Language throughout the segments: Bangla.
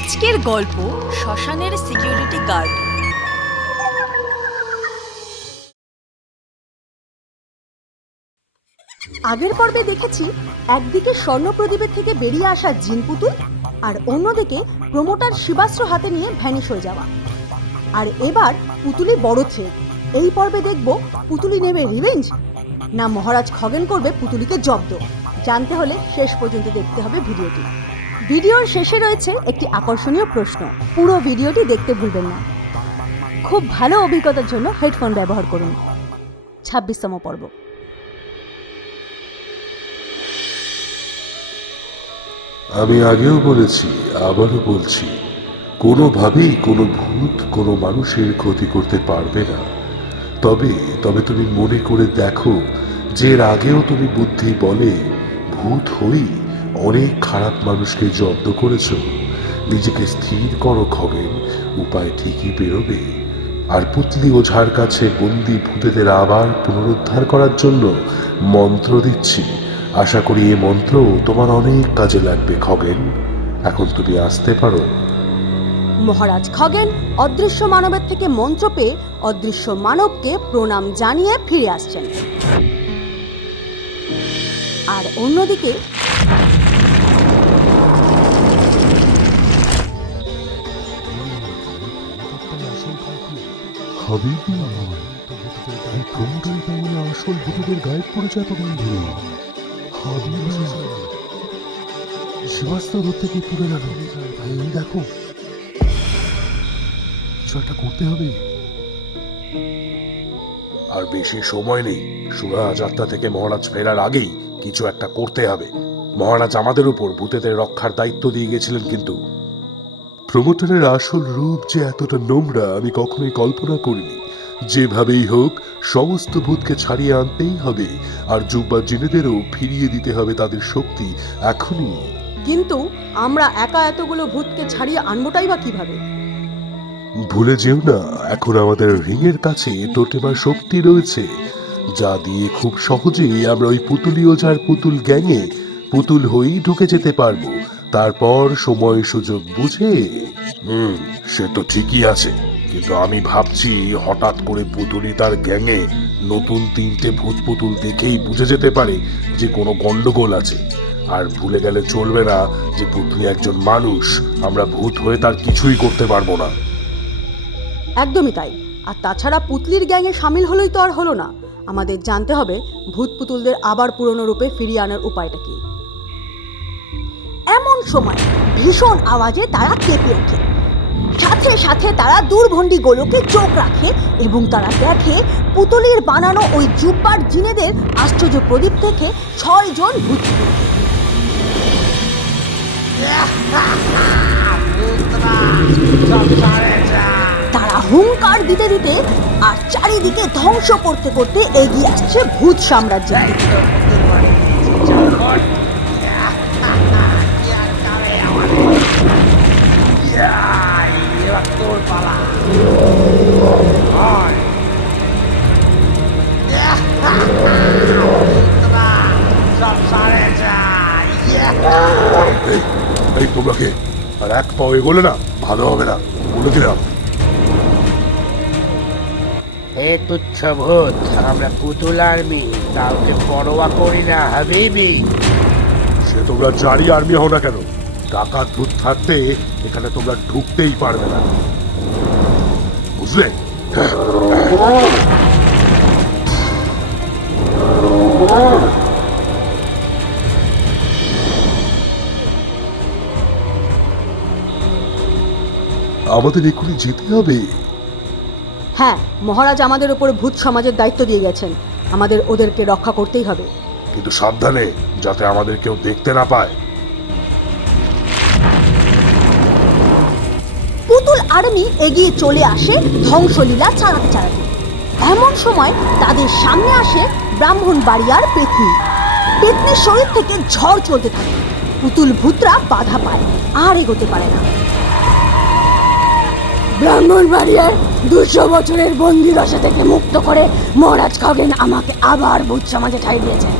আজকের গল্প শ্মশানের সিকিউরিটি গার্ড। আগের পর্বে দেখেছি, একদিকে স্বর্ণপ্রদীপের থেকে বেরিয়ে আসা জিন পুতুল আর অন্যদিকে প্রমোটার শিবাস্ত্র হাতে নিয়ে ভ্যানিশ হয়ে যাওয়া। আর এবার পুতুলি বড় থ্রেড এই পর্বে দেখব পুতুলি নেবে রিভেঞ্জ না মহারাজ খগেন করবে পুতুলিকে জব্দ। জানতে হলে শেষ পর্যন্ত দেখতে হবে ভিডিওটি। ভিডিওর শেষে রয়েছে একটি আকর্ষণীয় প্রশ্ন। পুরো ভিডিওটি দেখতে ভুলবেন না। খুব ভালো অভিজ্ঞতার জন্য হেডফোন ব্যবহার করুন। ছাব্বিশতম পর্ব। আমি আগেও বলেছি, আবারও বলছি, কোনোভাবেই কোনো ভূত, কোনো মানুষের ক্ষতি করতে পারবে না। তবে তবে তুমি মনে করে দেখো, যে আগেও তুমি বুদ্ধি বলে ভূত হই। অনেক খারাপ মানুষকে জব্দ করেছ। নিজেকে স্থির করো, খগেন। উপায় ঠিকই বেরোবে। আর পুতলি ওঝার কাছে বন্দি ভূতেদের আবার পুনরুদ্ধার করার জন্য মন্ত্র দিচ্ছি। আশা করি এই মন্ত্র তোমার অনেক কাজে লাগবে, খগেন। এখন তুমি আসতে পারো। মহারাজ, খগেন, অদৃশ্য মানবের থেকে মন্ত্র পেয়ে অদৃশ্য মানবকে প্রণাম জানিয়ে ফিরে আসছেন। আর অন্যদিকে আসল ভূতদের গায়েব গেল। দেখো। কিছু করতে হবে। আর বেশি সময় নেই। সুরাজ আত্মা থেকে মহারাজ ফেরার আগেই কিছু একটা করতে হবে। মহারাজ আমাদের উপর ভূতেদের রক্ষার দায়িত্ব দিয়ে গেছিলেন কিন্তু। প্রমোটারের আসল রূপ যে এতটা নোংরা আমি কখনোই কল্পনা করিনি। যেভাবেই হোক সমস্ত ভূতকে ছাড়িয়ে আনতেই হবে আর যুব্বা জিনেদেরও ফিরিয়ে দিতে হবে তাদের শক্তি এখনই। কিন্তু আমরা একা এতগুলো ভূতকে ছাড়িয়ে আনবোটাই বা কীভাবে? ভুলে যেও না এখন আমাদের রিংয়ের কাছে টোটেমার শক্তি রয়েছে যা দিয়ে খুব সহজেই আমরা ওই পুতুলি ওঝার পুতুল গ্যাংয়ে পুতুল হয়েই ঢুকে যেতে পারব। তারপর সময় সুযোগ বুঝে, হুম, সে তো ঠিকই আছে। কিন্তু আমি ভাবছি হঠাৎ করে পুতুলি তার গ্যাংয়ে নতুন তিনটে ভূত পুতুল দেখেই বুঝে যেতে পারে যে কোনো গন্ডগোল আছে। আর ভুলে গেলে চলবে না যে পুতুলি একজন মানুষ। আমরা ভূত হয়ে তার কিছুই করতে পারব না। একদমই তাই। আর তাছাড়া পুতলির গ্যাংয়ে সামিল হলেই তো আর হলো না। আমাদের জানতে হবে ভূত পুতুলদের আবার পুরনো রূপে ফিরিয়ে আনার উপায়টা কি। সময়, ভীষণ আওয়াজে তারা কেঁপে ওঠে। সাথে সাথে তারা দূরভণ্ডি গোলকে চোখ রাখে এবং তারা দেখে পুতুলির বানানো ওই জুব্বার জিনেদের আশ্চর্য প্রদীপ থেকে ছয় জন ভূত তারা হুঙ্কার দিতে দিতে আর চারিদিকে ধ্বংস করতে করতে এগিয়ে আসছে ভূত সাম্রাজ্যের দিকে। এই তোমরা কে? আর এক পাও এগোলে না ভালো হবে না বলে দিলাম। হে তুচ্ছ ভূত আমরা পুতুল আর্মি কাউকে পরোয়া করি না হাবিবি। সে তোমরা জারি আর্মি হও না কেন? ডাকাত ভূত থাকতে এখানে তোমরা ঢুকতেই পারবে না। বুঝলে আমাদের এক্ষুনি যেতে হবে। হ্যাঁ মহারাজ আমাদের উপরে ভূত সমাজের দায়িত্ব দিয়ে গেছেন। আমাদের ওদেরকে রক্ষা করতেই হবে। কিন্তু সাবধানে যাতে আমাদের কেউ দেখতে না পায়। পুতুল আর্মি এগিয়ে চলে আসে ধ্বংসলীলা চালাতে চালাতে। এমন সময় তাদের সামনে আসে ব্রাহ্মণ বাড়িয়ার পেতনি। পেতনির শরীর থেকে ঝড় চলতে থাকে। পুতুল ভূতরা বাধা পায়, আর এগোতে পারে না। ব্রাহ্মণ বাড়িয়ার দুশো বছরের বন্দি দশা থেকে মুক্ত করে মহারাজ খগেন আমাকে আবার ভূত সমাজে ঠাই দিয়েছেন।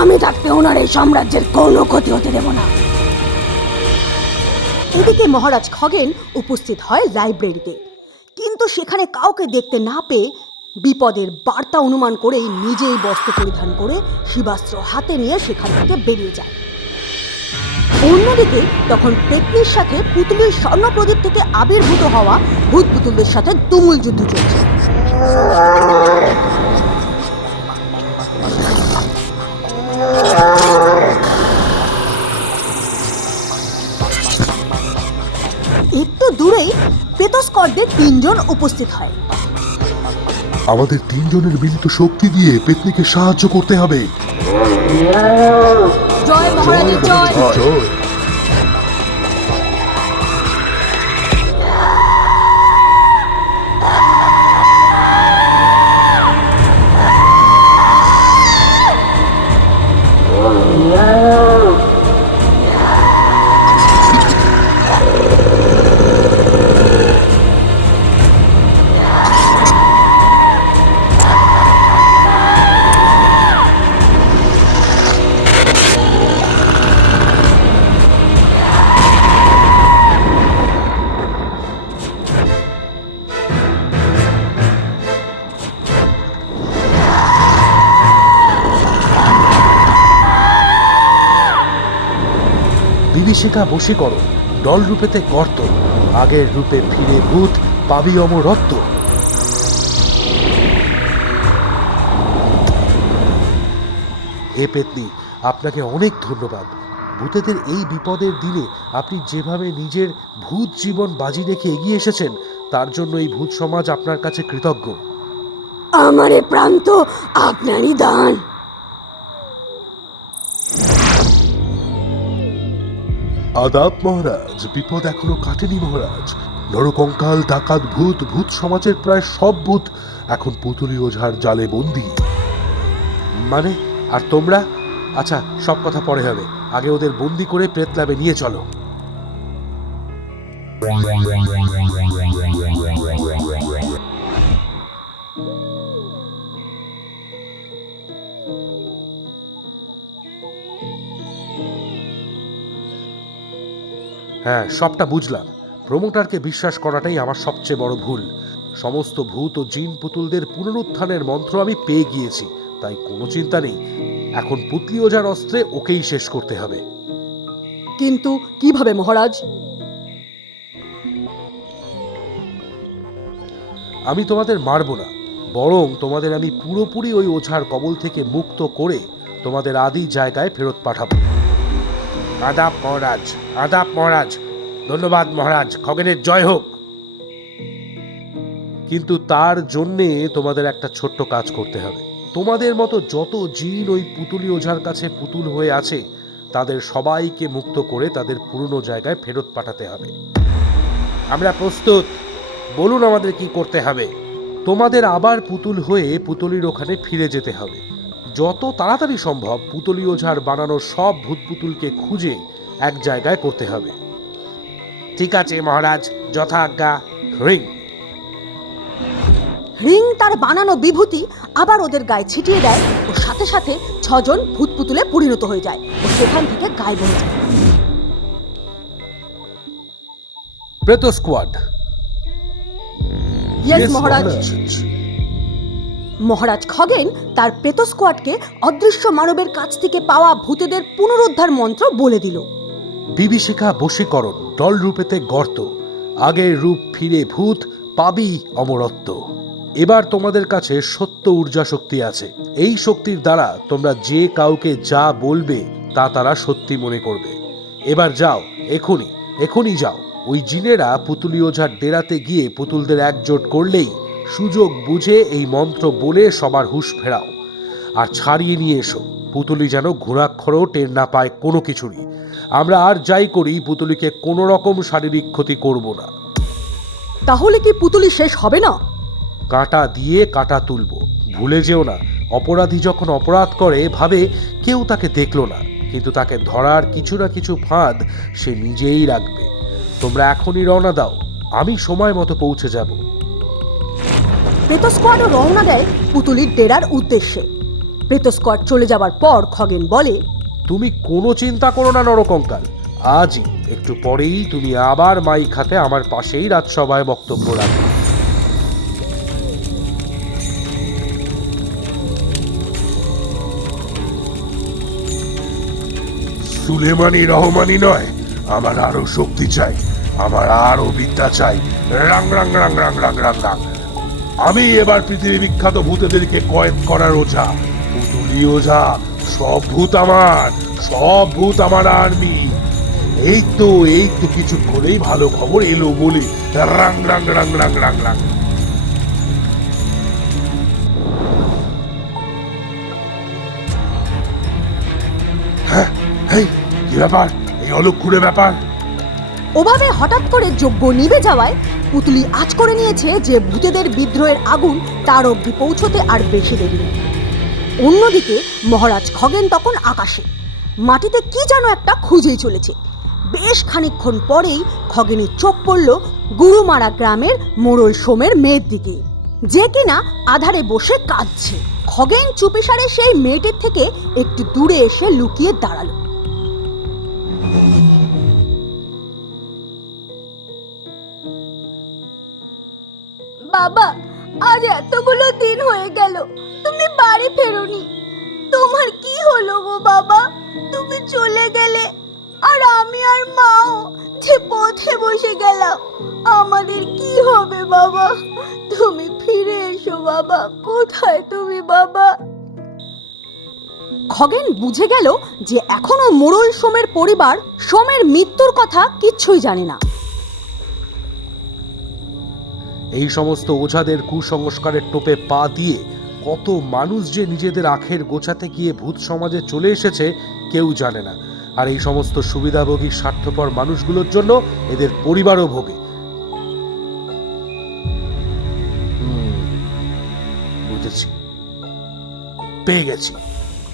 আমি থাকতে ওনার এই সাম্রাজ্যের কোনো ক্ষতি হতে দেব না। এদিকে মহারাজ খগেন উপস্থিত হয় লাইব্রেরিতে। কিন্তু সেখানে কাউকে দেখতে না পেয়ে বিপদের বার্তা অনুমান করেই নিজেই বস্ত্র পরিধান করে শিবাস্ত্র হাতে নিয়ে সেখান থেকে বেরিয়ে যায়। অন্যদিকে তখন পেতনির সাথে পুতুলের স্বর্ণ প্রদীপ থেকে আবির্ভূত হওয়া ভূত পুতুলদের সাথে তুমুল যুদ্ধ চলছে। দূরেই প্রেতস্করদের তিনজন উপস্থিত হয়। আমাদের তিনজনের মিলিত শক্তি দিয়ে পেতনিকে সাহায্য করতে হবে। জয় মহারাজের জয়। বিভীষিকা বসে করো, দল রূপেতে গর্ত আগের রূপে ফিরে ভূত, পাবি অমরত্ব। হে পেতনি, আপনাকে অনেক ধন্যবাদ। ভূতেদের এই বিপদের দিনে আপনি যেভাবে নিজের ভূত জীবন বাজি রেখে এগিয়ে এসেছেন, তার জন্য এই ভূত সমাজ আপনার কাছে কৃতজ্ঞ। আমারে প্রান্ত আপনারই দান। আদাব মহারাজ, বিপদ এখনও কাটেনি মহারাজ। নরকঙ্কাল, ডাকাত, ভূত ভূত সমাজের প্রায় সব ভূত এখন পুতুলি ওঝার জালে বন্দি। মানে আর তোমরা? আচ্ছা সব কথা পরে হবে। আগে ওদের বন্দি করে প্রেতলাবে নিয়ে চলো। হ্যাঁ সবটা বুঝলাম। প্রমোটারকে বিশ্বাস করাটাই আমার সবচেয়ে বড় ভুল। সমস্ত ভূত ও জিন পুতুলদের পুনরুত্থানের মন্ত্র আমি পেয়ে গিয়েছি তাই কোনো চিন্তা নেই। এখন পুতলি ওঝার অস্ত্রে ওকেই শেষ করতে হবে। কিন্তু কীভাবে মহারাজ? আমি তোমাদের মারব না বরং তোমাদের আমি পুরোপুরি ওই ওঝার কবল থেকে মুক্ত করে তোমাদের আদি জায়গায় ফেরত পাঠাবো। আদাব মহারাজ আদাব মহারাজ, ধন্যবাদ মহারাজ, খগেনের জয় হোক। কিন্তু তার জন্যে তোমাদের একটা ছোট্ট কাজ করতে হবে। তোমাদের মতো যত জিন ওই পুতুলি ওঝার কাছে পুতুল হয়ে আছে, তাদের সবাইকে মুক্ত করে তাদের পুরনো জায়গায় ফেরত পাঠাতে হবে। আমরা প্রস্তুত। বলুন আমাদের কি করতে হবে। তোমাদের আবার পুতুল হয়ে পুতলির ওখানে ফিরে যেতে হবে। যত তাড়াতাড়ি সম্ভব পুতলি ওঝার বানানো সব ভূত পুতুলকে খুঁজে এক জায়গায় করতে হবে। ঠিক আছে মহারাজ যথা আজ্ঞা রিং। রিং তার বানানো বিভূতি আবার ওদের গায়ে ছিটিয়ে দেয় ও সাথে সাথে ছজন ভূত পুতুলে পরিণত হয়ে যায়। ও সেখান থেকে গায়ে বনে যায়। প্রেতো স্কোয়াড ইয়েস মহারাজ। মহারাজ খগেন তার প্রেত স্কোয়াডকে অদৃশ্য মানবের কাছ থেকে পাওয়া ভূতেদের পুনরুদ্ধার মন্ত্র বলে দিল। বিভীষিকা বশীকরণ দল রূপেতে গর্ত। আগের রূপ ফিরে ভূত, পাবি অমরত্ব। এবার তোমাদের কাছে সত্য ঊর্জা শক্তি আছে। এই শক্তির দ্বারা তোমরা যে কাউকে যা বলবে তা তারা সত্যি মনে করবে। এবার যাও এখনই এখনই যাও। ওই জিনেরা পুতুলি ওঝার ডেরাতে গিয়ে পুতুলদের একজোট করলেই সুযোগ বুঝে এই মন্ত্র বলে সবার হুশ ফেরাও। আর ছাড়িয়ে নিয়ে এসো। পুতুলি যেন ঘোরাক্ষরও টের না পায় কোনো কিছুরই। আমরা আর যাই করি পুতুলিকে কোনো রকম শারীরিক ক্ষতি করব না। তাহলে কি পুতুলি শেষ হবে না? কাঁটা দিয়ে কাঁটা তুলব। ভুলে যেও না। অপরাধী যখন অপরাধ করে ভাবে কেউ তাকে দেখল না। কিন্তু তাকে ধরার কিছু না কিছু ফাঁদ সে নিজেই রাখবে। তোমরা এখনই রওনা দাও। আমি সময় মতো পৌঁছে যাব। প্রেত স্কোয়াডও রওনা দেয় পুতুলির ডেরার উদ্দেশ্যে। প্রেত স্কোয়াড চলে যাবার পর খগেন বলে তুমি কোনো চিন্তা করো না নরকঙ্কাল। আজই একটু পরেই তুমি আবার মাইক হাতে আমার পাশেই রাজসভায় বক্তব্য রাখবে। সুলেমানি রহমানি নয় আমার আরও শক্তি চাই আমার আরও বিদ্যা চাই। রাং রাং রাং রাং রাং রাং রাং। আমি এবার পৃথিবী বিখ্যাত ভূতেদেরকে কয়েদ করার ওঝা পুতুলি ওঝা সব ভূত আমার, সব ভূত আমার আর্মি। এই তো এই তো কিছু কিছুক্ষণেই ভালো খবর এলো বলে রাং রাং রাং রাং রাং রাং। হ্যাঁ কি ব্যাপার? এই অলক্ষুরে ব্যাপার। ওভাবে হঠাৎ করে যজ্ঞ নিভে যাওয়ায় পুতুলি আজ করে নিয়েছে যে ভূতেদের বিদ্রোহের আগুন তার অবধি পৌঁছতে আর বেশি দেরি নেই। অন্যদিকে মহারাজ খগেন তখন আকাশে। মাটিতে কি যেন একটা খুঁজেই চলেছে। বেশ খানিকক্ষণ পরেই খগেনের চোখ পড়ল গুরুমারা গ্রামের মোড়ল সোমের মেয়ের দিকে। যে কিনা আধারে বসে কাঁদছে। খগেন চুপিসারে সেই মেয়েটির থেকে একটু দূরে এসে লুকিয়ে দাঁড়াল। বাবা, আজ এতগুলো দিন হয়ে গেল, তুমি বাড়ি ফেরোনি। তোমার কি হলো গো বাবা? তুমি চলে গেলে, আর আমি আর মাও যে পথে বসে গেলাম, আমাদের কি হবে বাবা? তুমি ফিরে এসো বাবা, কোথায় তুমি বাবা? খগেন বুঝে গেল যে এখনও মোড়ল সোমের পরিবার সোমের মৃত্যুর কথা কিচ্ছুই জানে না। এই সমস্ত ওঝাদের কুসংস্কারের টোপে পা দিয়ে কত মানুষ যে নিজেদের আখের গোছাতে গিয়ে ভূত সমাজে চলে এসেছে, কেউ জানে না। আর এই সমস্ত সুবিধাভোগী, স্বার্থপর মানুষগুলোর জন্য এদের পরিবারও ভোগে। বুঝেছি। পেয়ে গেছি।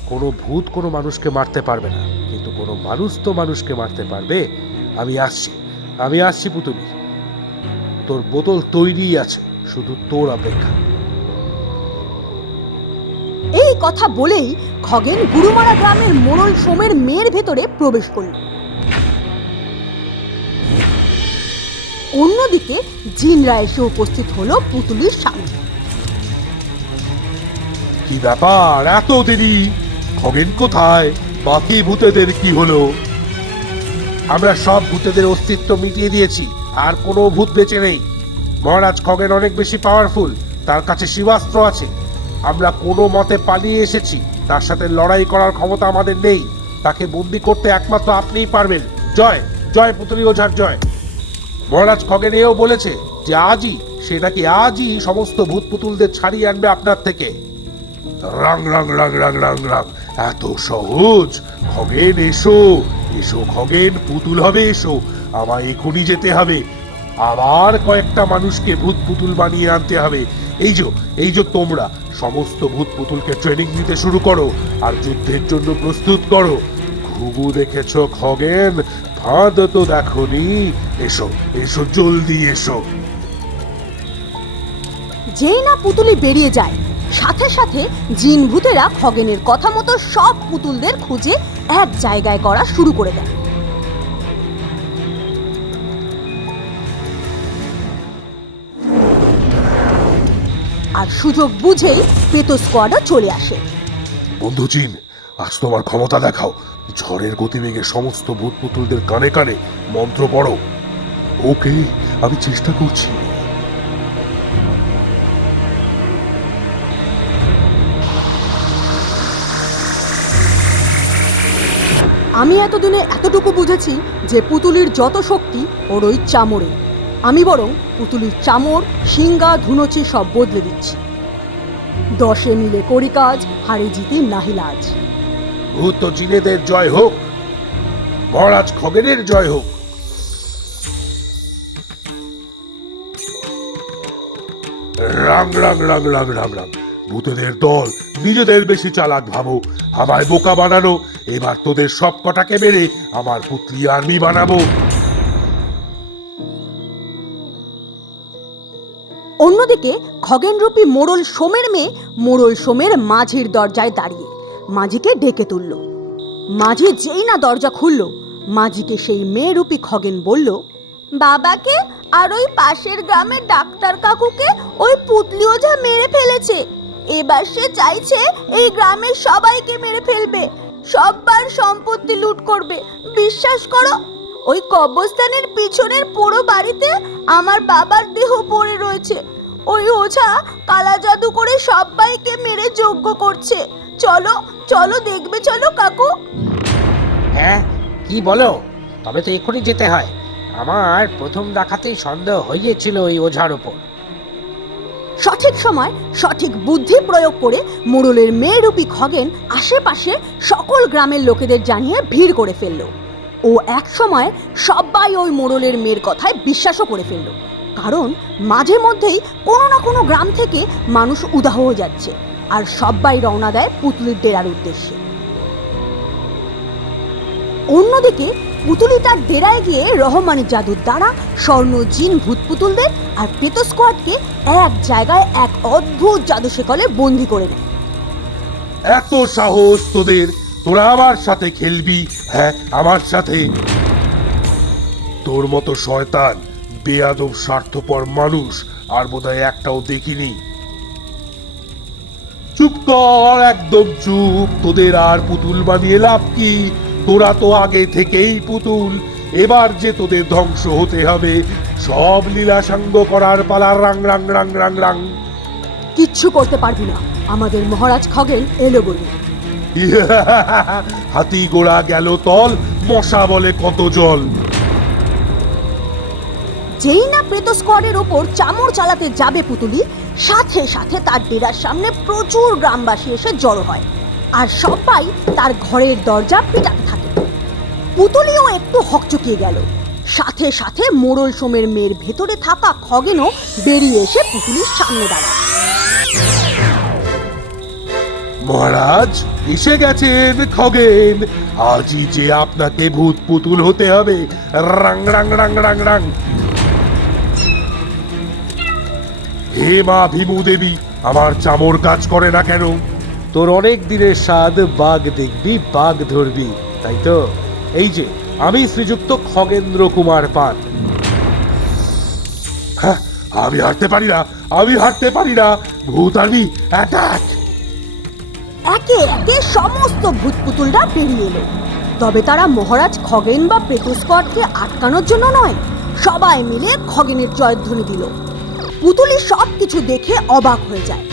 কোনো ভূত কোনো মানুষকে মারতে পারবে না। কিন্তু কোনো মানুষ তো মানুষকে মারতে পারবে। আমি আসছি। আমি আসছি পুতুলি তোর বোতল তৈরিই আছে শুধু তোর অপেক্ষা। এই কথা বলেই খগেন গুরুমারা গ্রামের মোড়ল সোমের মেয়ের ভেতরে প্রবেশ করল। অন্যদিকে জিনরা এসে উপস্থিত হলো পুতুলির সামনে। কি ব্যাপার? এত দেরি? খগেন কোথায়? বাকি ভূতেদের কি হলো? আমরা সব ভূতেদের অস্তিত্ব মিটিয়ে দিয়েছি। আর কোনো ভূত বেঁচে নেই। মহারাজ খগেন অনেক বেশি পাওয়ারফুল তার কাছে শিবাস্ত্র আছে। আমরা কোনো মতে পালিয়ে এসেছি, তার সাথে লড়াই করার ক্ষমতা আমাদের নেই। তাকে বন্দি করতে একমাত্র আপনিই পারবেন। জয় জয় পুতুলি ওঝার জয়। মহারাজ খগেন এও বলেছে যে আজই, সে নাকি আজই সমস্ত ভূত পুতুলদের ছাড়িয়ে আনবে আপনার থেকে। রাং রাং রাং রাং রাং রাং। এত সহজ। খগেন এসো এসো খগেন, পুতুল হবে এসো। আমায় এখনই যেতে হবে। আবার কয়েকটা মানুষকে ভূত পুতুল বানিয়ে আনতে হবে। এই যে এই যে তোমরা, সমস্ত ভূত পুতুলকে ট্রেনিং দিতে শুরু করো আর যুদ্ধের জন্য প্রস্তুত করো। ঘুঘু দেখেছ, খগেন? ফাঁদ তো দেখনি। এসো এসো, জলদি এসো। যেই না পুতুলি বেরিয়ে যায়, সাথে সাথে জিন ভূতেরা খগেনের কথা মতো সব পুতুলদের খুঁজে এক জায়গায় করা শুরু করে দেয়। আর সুযোগ বুঝেই পেতো স্কোয়াডও চলে আসে। বন্ধু জিন আজ তোমার ক্ষমতা দেখাও। ঝড়ের গতিবেগে সমস্ত ভূত পুতুলদের কানে কানে মন্ত্র পড়ো। ওকে আমি চেষ্টা করছি। আমি এতদিনে এতটুকু বুঝেছি যে পুতুলির যত শক্তি ওর ওই চামড়ে। আমি বরং পুতুলির চামড় সিঙ্গা ধুনোচি সব বদলে দিচ্ছি। দশে মিলে করি কাজ, হারে জিতি নাহিলাজ ভূত জিনেদের জয় হোক মহারাজ খগেনের জয় হোক। রাং রাং রাং রাং রাং রাং ভূতেদের দল, নিজেদের বেশি চালাক ভাবো। আমায় বোকা বানানো, এবার তোদের সব কটাকে মেরে আমার পুতলি আর্মি বানাবো। অন্যদিকে খগেনরূপী মোড়ল সোমের মেয়ে মোড়ল সোমের মাঝির দরজায় দাঁড়িয়ে মাঝিকে ডেকে তুলল। মাঝি যেই না দরজা খুলল, মাঝিকে সেই মেয়েরূপী খগেন বলল, বাবাকে আর ওই পাশের গ্রামের ডাক্তার কাকুকে ওই পুতলি ওঝা মেরে ফেলেছে। এবার সে চাইছে এই গ্রামের সবাইকে মেরে ফেলবে। সববার সম্পত্তি লুট করবে। বিশ্বাস করো ওই কবরস্থানের পিছনের পুরো বাড়িতে আমার বাবার দেহ পড়ে রয়েছে। ওই ওঝা কালা জাদু করে সবাইকে মেরে যোগ্য করছে। চলো চলো দেখবে চলো কাকু। হ্যাঁ কি বলো? তবে তো এক্ষুনি যেতে হয়। আমার প্রথম দেখাতেই সন্দেহ হয়েছিল ওই ওঝার উপর। সঠিক সময় সঠিক বুদ্ধি প্রয়োগ করে মোড়লের মেয়েরূপী খগেন আশেপাশে সকল গ্রামের লোকেদের জানিয়ে ভিড় করে ফেলল। ও এক সময় সবাই ওই মোড়লের মেয়ের কথায় বিশ্বাসও করে ফেলল। কারণ মাঝে মধ্যেই কোনো না কোনো গ্রাম থেকে মানুষ উদাহ হয়ে যাচ্ছে আর সবাই রওনা দেয় পুতুলির ডেরার উদ্দেশ্যে। অন্যদিকে পুতুলি তার ডেরায় গিয়ে রহমানি জাদুর দ্বারা স্বর্ণ জিন ভূত পুতুলদের আর প্রেত স্কোয়াডকে এক জায়গায় এক অদ্ভুত জাদু শেকলে বন্দি করে নেয়। এত সাহস তোদের তোরা আমার সাথে খেলবি হ্যাঁ আমার সাথে। তোর মতো শয়তান, বেয়াদব, স্বার্থপর মানুষ আর বোধহয় একটাও দেখিনি। চুপ কর, একদম চুপ। তোদের আর পুতুল বানিয়ে লাভ কি? তোরা তো আগে থেকেই পুতুল। এবার যে তোদের ধ্বংস হতে হবে, সব লীলা সাঙ্গ করার পালা রাং রাং রাং রাং রাং। কিচ্ছু করতে পারবি না। আমাদের মহারাজ খগেন এলো বলে। হাতি গোড়া গেল তল, মশা বলে কত জল। যেই না প্রেত স্কোয়াডের ওপর চামড় চালাতে যাবে পুতুলি, সাথে সাথে তার ডেরার সামনে প্রচুর গ্রামবাসী এসে জড়ো হয়, আর সবাই তার ঘরের দরজা পিটাতে থাকে। পুতুলিও একটু হকচকিয়ে গেল। সাথে সাথে মোড়ল সোমের মেয়ের ভেতরে থাকা খগেনও বেরিয়ে এসে পুতুলির সামনে দাঁড়ায়। মহারাজ এসে গেছেন খগেন। আজই যে আপনাকে ভূত পুতুল হতে হবে। রাং রাং রাং রাং রাং। হে মা ভীমু দেবী আমার চামর কাজ করে না কেন? তোর অনেক দিনের স্বাদ বাঘ দেখবি বাঘ ধরবি তাই তো? এই যে আমি শ্রীযুক্ত খগেন্দ্র কুমার পান হ্যাঁ, আমি হারতে পারি না আমি হারতে পারি না। ভূত আর্মি অ্যাটাক একে একে সমস্ত ভূত পুতুলরা বেরিয়ে এলো। তবে তারা মহারাজ খগেন বা প্রেতুস্কটকে আটকানোর জন্য নয় সবাই মিলে খগেনের জয়ধ্বনি দিল। পুতুলি সব কিছু দেখে অবাক হয়ে যায়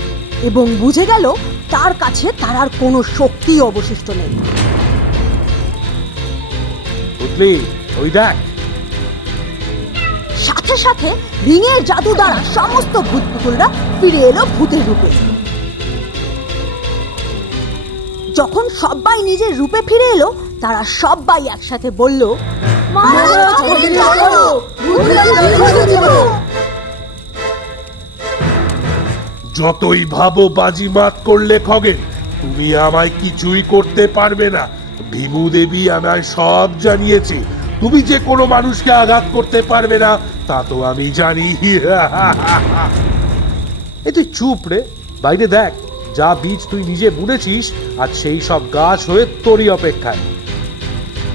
এবং বুঝে গেল তার কাছে তার আর কোনো শক্তি অবশিষ্ট নেই। বুঝলি ওই দেখ। সাথে সাথে রিঙের জাদু দ্বারা সমস্ত ভূত পুতুলরা ফিরে এলো ভূতের রূপে। যখন সবাই নিজের রূপে ফিরে এলো, তারা সবাই একসাথে বলল। যতই ভাবো বাজিমাত করলে খগেন তুমি আমায় কিছুই করতে পারবে না। ভীমু দেবী আমায় সব জানিয়েছে। তুমি যে কোনো মানুষকে আঘাত করতে পারবে না, তা তো আমি জানি। এই তুই চুপ রে। বাইরে দেখ। যা বীজ তুই নিজে বুনেছিস আর সেই সব গাছ হয়ে তোরই অপেক্ষায়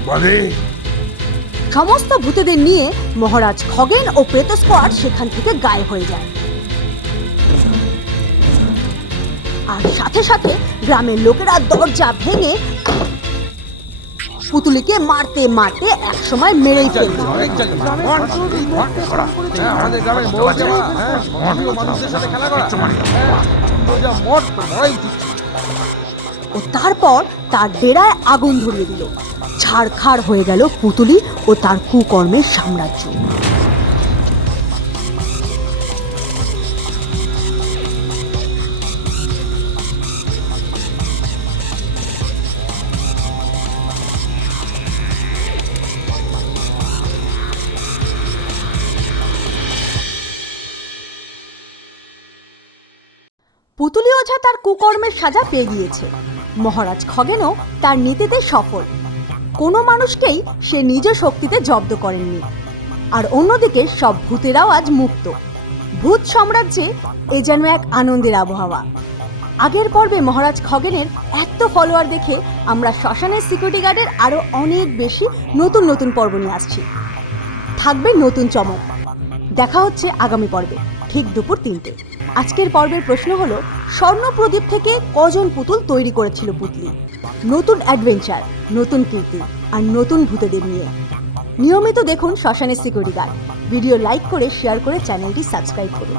মানে সমস্ত ভূতেদের নিয়ে মহারাজ খগেন ও প্রেত স্কোয়াড সেখান থেকে গায়েব হয়ে যায় আর সাথে সাথে গ্রামের লোকেরা দরজা ভেঙে পুতুলিকে মারতে মারতে একসময় মেরেই ফেলল ও তারপর তার ডেরায় আগুন ধরিয়ে দিল। ছাড়খাড় হয়ে গেল পুতুলি ও তার কুকর্মের সাম্রাজ্য। কুকর্মের সাজা পেয়ে গিয়েছে। মহারাজ খগেনও তার নীতিতে সফল। কোনো মানুষকেই সে নিজ শক্তিতে জব্দ করেননি। আর অন্যদিকে সব ভূতেরাও আজ মুক্ত। ভূত সাম্রাজ্যে এ যেন এক আনন্দের আবহাওয়া। আগের পর্বে মহারাজ খগেনের এত ফলোয়ার দেখে আমরা শ্মশানের সিকিউরিটি গার্ডের আরও অনেক বেশি নতুন নতুন পর্ব নিয়ে আসছি। থাকবে নতুন চমক। দেখা হচ্ছে আগামী পর্বে, ঠিক দুপুর তিনটে। আজকের পর্বের প্রশ্ন হলো, স্বর্ণ প্রদীপ থেকে কজন পুতুল তৈরি করেছিল পুতলি? নতুন অ্যাডভেঞ্চার, নতুন কীর্তি আর নতুন ভূতেদের নিয়ে। নিয়মিত দেখুন শ্মশানের সিকিউরিটি গার্ড। ভিডিও লাইক করে, শেয়ার করে চ্যানেলটি সাবস্ক্রাইব করুন।